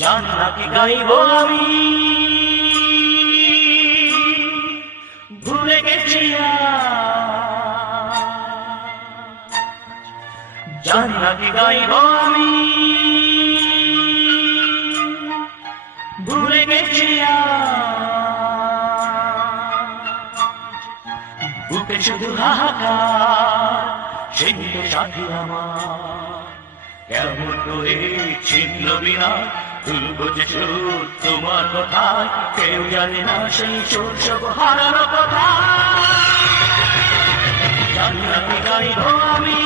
জান্নাতি গাইব আমি, ভুলে গেছি জান্নাতি গাইব আমি, ভুলে গেছি বুকে শুধু হাহাকার, সেই তো সাথী আমার কেমন করে ছিন্ন বিনা তুলবো যে সুর তোমার কথা, কেউ জানে না সেই সুর সব হারানো কথা। জান্নাতি গাইব আমি।